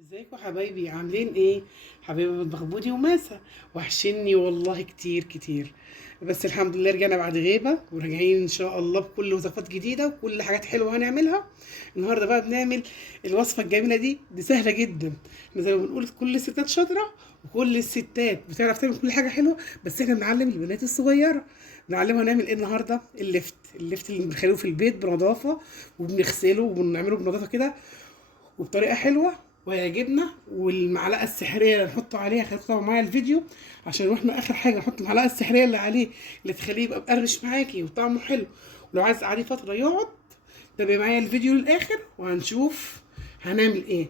ازيكم حبايبي عاملين ايه؟ حبايبي مطبخ بودي وماسة، وحشني والله كتير كتير. بس الحمد لله رجعنا بعد غيبة وراجعين ان شاء الله بكل وصفات جديدة وكل حاجات حلوة هنعملها. النهاردة بقى بنعمل الوصفة الجميلة دي سهلة جدا. احنا زي ما بنقول كل الستات شاطرة وكل الستات بتعرف تعمل كل حاجة حلوة، بس احنا بنعلم البنات الصغيرة. بنعلمها نعمل ايه النهاردة؟ اللفت اللي بنخليه في البيت بنظافة، وبنغسله وبنعمله بنظافة كده وبطريقه حلوه وهيعجبنا. والمعلقه السحريه اللي نحطه عليها، خليكم طبعا معايا الفيديو عشان احنا اخر حاجه نحط المعلقه السحريه اللي عليه، اللي تخليه يبقى مقرمش معاكي وطعمه حلو. ولو عايز عليه فتره يقعد، تابعي معايا الفيديو للاخر وهنشوف هنعمل ايه.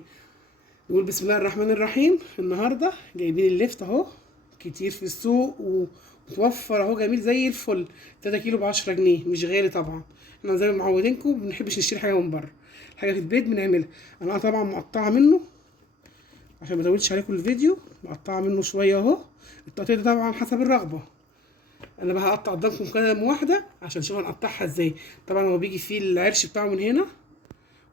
نقول بسم الله الرحمن الرحيم. النهارده جايبين اللفت اهو، كتير في السوق ومتوفر اهو، جميل زي الفل. 3 كيلو ب 10 جنيه، مش غالي طبعا. احنا زي ما معودينكم ما بنحبش نشتري حاجه من بره، حاجه في البيت بنعملها. انا طبعا مقطعه منه عشان ما اطولش عليكم الفيديو، مقطعه منه شويه اهو. التقطيع ده طبعا حسب الرغبه. انا بقى هقطع قدامكم كده واحده عشان نشوف هنقطعها ازاي. طبعا هو بيجي فيه العرش بتاعه من هنا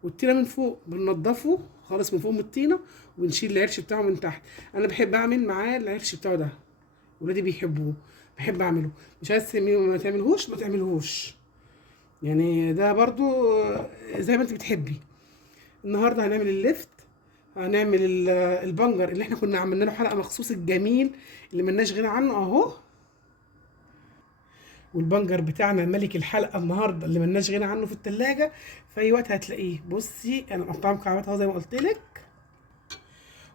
والتينه من فوق، بننضفه خالص من فوق من الطينه ونشيل العرش بتاعه من تحت. انا بحب اعمل معاه العرش بتاعه ده، ولادي بيحبوه، بحب اعمله. مش عايز ما تعملهوش ما تعملهوش، يعني ده برضو زي ما انت بتحبي. النهارده هنعمل اللفت، هنعمل البنجر اللي احنا كنا عملنا له حلقه مخصوص الجميل اللي ملناش غنى عنه اهو. والبنجر بتاعنا ملك الحلقه النهارده اللي ملناش غنى عنه في التلاجة، في اي وقت هتلاقيه. بصي انا مقطعه مكعبات اهو زي ما قلت لك،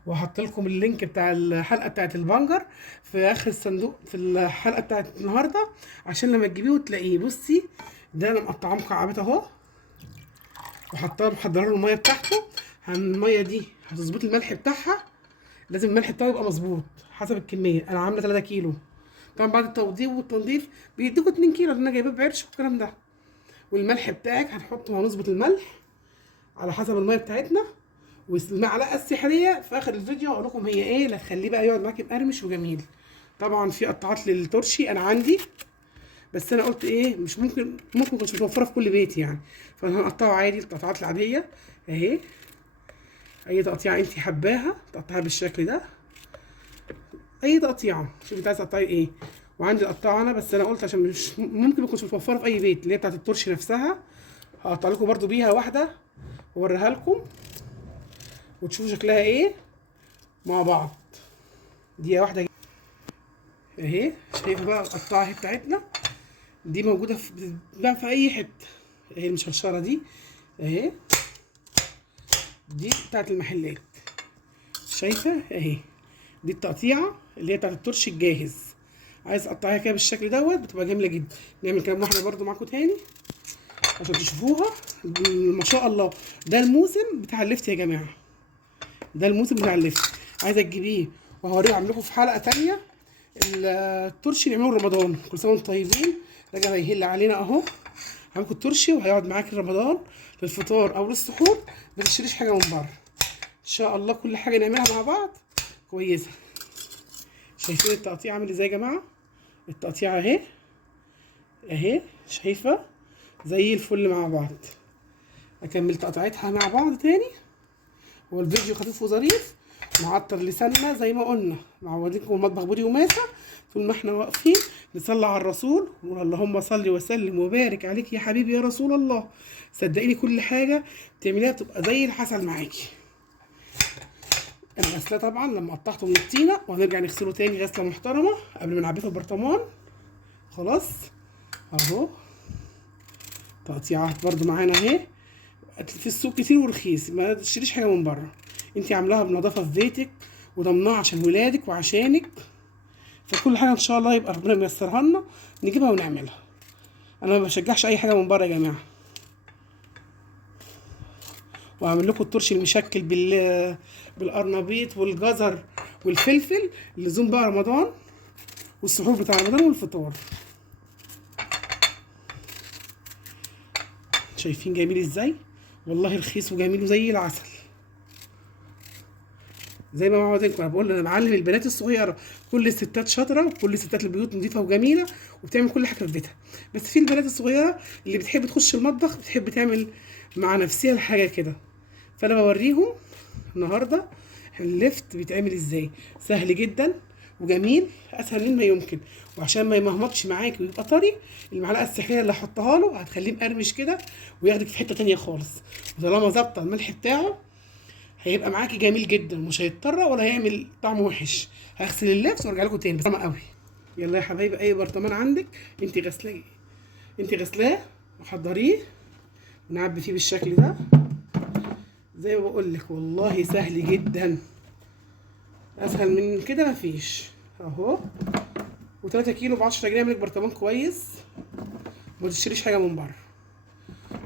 وهحط لكم اللينك بتاع الحلقه بتاعت البنجر في اخر الصندوق في الحلقه بتاعت النهارده، عشان لما تجيبيه وتلاقيه. بصي ده انا مقطعاه مكعبات اهو، وحطاه محضره له الميه بتاعته. الميه دي هتظبط الملح بتاعها، لازم الملح بتاعه يبقى مظبوط حسب الكميه. انا عامله 3 كيلو، طبعا بعد التوضيب والتنظيف بيديكوا 2 كيلو لان انا جايباه بعرش والكلام ده. والملح بتاعك هنحطه، هنظبط الملح على حسب الميه بتاعتنا. والمعلقه السحريه في اخر الفيديو هقول لكم هي ايه اللي هتخليه بقى يقعد معاكي مقرمش وجميل. طبعا في قطعات للترشي انا عندي، بس انا قلت ايه مش ممكن كنتش متوفره في كل بيت يعني، فانا هنقطعه عادي القطعات العاديه اهي. اي تقطيعه انت حباها تقطعها بالشكل ده، اي تقطيعه شوفي انت عايزه تقطعي ايه. وعندي قطاعه انا، بس انا قلت عشان مش ممكن ما تكونش متوفره في اي بيت، اللي هي بتاعت الترشي نفسها. هقطع لكم برضو بيها واحده واوريها لكم وتشوفوا شكلها ايه مع بعض. دي واحده اهي، شايفه بقى القطاعه اهي بتاعتنا، دي موجوده بتتباع في اي حته. اهي المشرشره دي اهي، دي بتاعت المحلات. شايفه اهي، دي التقطيعه اللي هي بتاعت الترشي الجاهز. عايز اقطعها كده بالشكل دوت بتبقى جميله جدا. نعمل كام واحده برضو معاكم تاني عشان تشوفوها. ما شاء الله، ده الموسم بتاع اللفت يا جماعه، ده الموسم بتاع اللفت. عايزه تجيبيه وهوريه اعمل لكم في حلقه تانيه الترشي اللي يعملوه رمضان. كل سنه وانتم طيبين، راجع هيهل علينا اهو. هعمل الترشي وهيقعد معاكي رمضان للفطار او للسحور، ما تشتريش حاجه من بره. ان شاء الله كل حاجه نعملها مع بعض كويسه. شايفين التقطيع عامل ازاي يا جماعه؟ التقطيع اهي اهي، شايفه زي الفل مع بعض. اكمل تقطيعتها مع بعض تاني. هو الفيديو خفيف وظريف، معطر لساننا زي ما قلنا، معودينكم مطبخ بودي وماسة. طول ما احنا واقفين نصلي على الرسول ونقول اللهم صل وسلم وبارك عليك يا حبيبي يا رسول الله. صدقيني كل حاجه بتعمليها بتبقى زي الحسن معاكي. انا غسلاه طبعا لما قطعته من الطينه، وهنرجع نغسله تاني غسله محترمه قبل ما نعبيه في البرطمان. خلاص اهو، تقطيعات برده معانا اهي. في السوق كتير ورخيص، ما تشتريش حاجه من بره. انت عاملاها بنظافه في بيتك وضمناها عشان ولادك وعشانك، فكل حاجه ان شاء الله يبقى ربنا ميسرها لنا نجيبها ونعملها. انا ما بشجعش اي حاجه من بره يا جماعه. وهعمل لكم الترشي المشكل بالقرنبيط والجزر والفلفل، اللزوم بقى رمضان والسحور بتاع رمضان والفطار. شايفين جميل ازاي؟ والله رخيص وجميل وزي العسل. زي ما معودينكم انا بقول، انا بعلم البنات الصغيره. كل الستات شاطره وكل الستات البيوت نظيفه وجميله وبتعمل كل حاجه في بيتها، بس في البنات الصغيره اللي بتحب تخش المطبخ، بتحب تعمل مع نفسها الحاجه كده. فانا بوريهم النهارده اللفت بيتعمل ازاي. سهل جدا وجميل، اسهل مما يمكن. وعشان ما يمهمطش معاكي ويبقى طري، المعلقه السحريه اللي هحطها له هتخليه مقرمش كده وياخدك في حته تانيه خالص. وطالما ظابطه الملح بتاعه هيبقى معاكي جميل جدا، مش هيضطر ولا هيعمل طعم وحش. هغسل اللبس وارجع لكم تاني، بس قوي. يلا يا حبايبي، اي برطمان عندك انت غسلاه وحضريه ونعبي فيه بالشكل ده زي ما بقول لك. والله سهل جدا، اسهل من كده مفيش. اهو، و3 كيلو ب10 جنيه يعملك برطمان كويس، ما تشتريش حاجه من بره.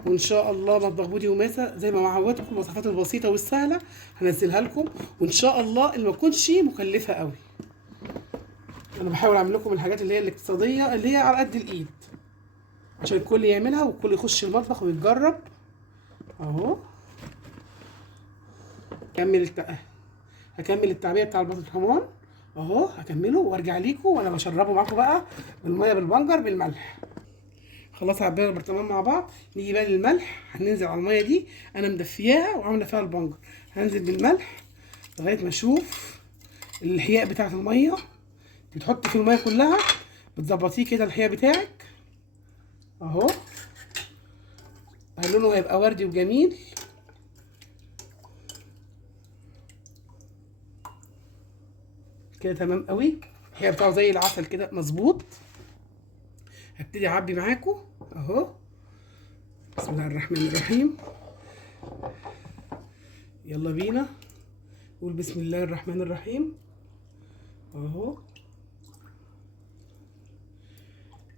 وان شاء الله مطبخ بودي وماسة زي ما عودتكم الوصفات البسيطه والسهله هنزلها لكم، وان شاء الله اللي ما تكونش مكلفه قوي. انا بحاول اعمل لكم الحاجات اللي هي الاقتصاديه اللي هي على قد الايد، عشان الكل يعملها والكل يخش المطبخ ويتجرب. اهو هكمل التعبئه بتاع البطاطا اهو، هكمله وارجع لكم وانا بشربه معاكم بقى بالميه بالبنجر بالملح. خلاص عبينا البرطمان مع بعض، نيجي بقى للملح. هننزل على الميه دي، انا مدفياها وعامله فيها البنجر. هنزل بالملح لغايه ما اشوف الحياء بتاعه الميه. بتحطي في الميه كلها، بتظبطيه كده الحياء بتاعك اهو. لونه هيبقى وردي وجميل كده، تمام قوي. الحياء بتاعه زي العسل كده مظبوط. هبتدي اعبي معاكم اهو. بسم الله الرحمن الرحيم. يلا بينا قول بسم الله الرحمن الرحيم اهو.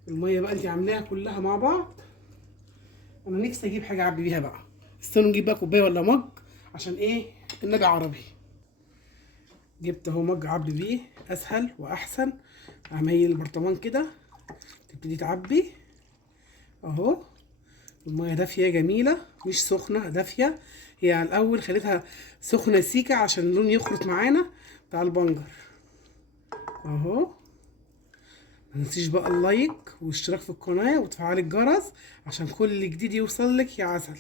الميه بقى انت عاملاها كلها مع بعض. انا نفسي اجيب حاجه اعبي بيها بقى. استنوا نجيب بقى كوبايه ولا مج، عشان ايه النبي عربي. جبت اهو مج اعبي بيه، اسهل واحسن. هميل البرطمان كده، تبتدي تعبي اهو. الميه دافيه جميله، مش سخنه، دافيه. هي على الاول خليتها سخنه سيكه عشان اللون يخرط معانا بتاع البنجر اهو. متنسيش بقى اللايك والاشتراك في القناه وتفعيل الجرس عشان كل جديد يوصل لك يا عسل.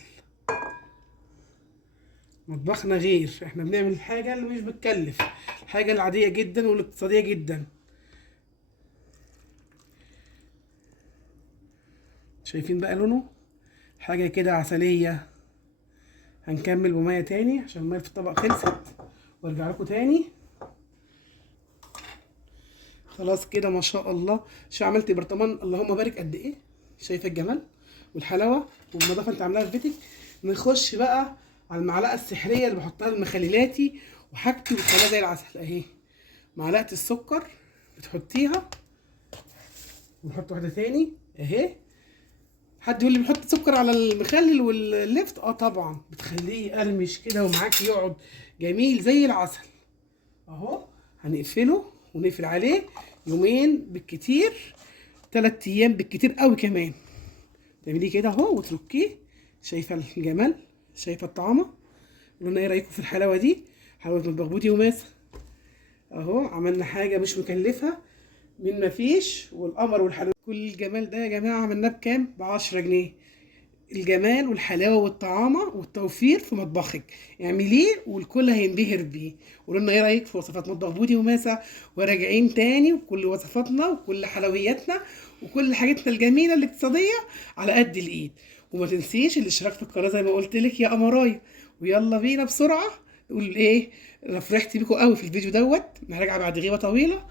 مطبخنا غير، احنا بنعمل الحاجه اللي مش بتكلف، الحاجه العاديه جدا والاقتصاديه جدا. شايفين بقى لونه حاجه كده عسليه. هنكمل بميه تاني عشان الميه في الطبق خلصت، وارجع لكم تاني. خلاص كده ما شاء الله. شو عملتي برطمان اللهم بارك قد ايه. شايفه الجمال والحلاوه والنظافه انت عاملاها في بيتك. نخش بقى على المعلقه السحريه اللي بحطها لمخللاتي وحاجتي وبخليها زي العسل اهي. معلقه السكر بتحطيها، ونحط واحده تاني اهي. حد يقول لي بنحط سكر على المخلل واللفت؟ اه طبعا، بتخليه يقرمش كده ومعاكي يقعد جميل زي العسل اهو. هنقفله ونقفل عليه يومين بالكتير، 3 ايام بالكتير قوي كمان. تعمليه كده اهو وتركيه. شايفه الجمال، شايفه الطعامه. قولوا ايه رايكم في الحلاوه دي، حلاوه مطبخ بودي وماسة اهو. عملنا حاجه مش مكلفه من مفيش، والقمر والحلاوه. كل الجمال ده يا جماعه عملناه بكام؟ ب10 جنيه. الجمال والحلاوه والطعامه والتوفير في مطبخك، اعمليه والكل هينبهر بيه. قولوا لنا ايه رايك في وصفات مطبخ بودي وماسة، وراجعين تاني وكل وصفاتنا وكل حلوياتنا وكل حاجتنا الجميله الاقتصاديه على قد الايد. وما تنسيش الاشتراك في القناه زي ما قلت لك يا قمرايه. ويلا بينا بسرعه نقول ايه. انا فرحت بيكم قوي في الفيديو دوت. انا راجعه بعد غيبه طويله،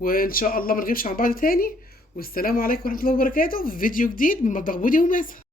وان شاء الله ما نغيبش عن بعض تاني. والسلام عليكم ورحمه الله وبركاته في فيديو جديد من مطبخ بودي وماسة.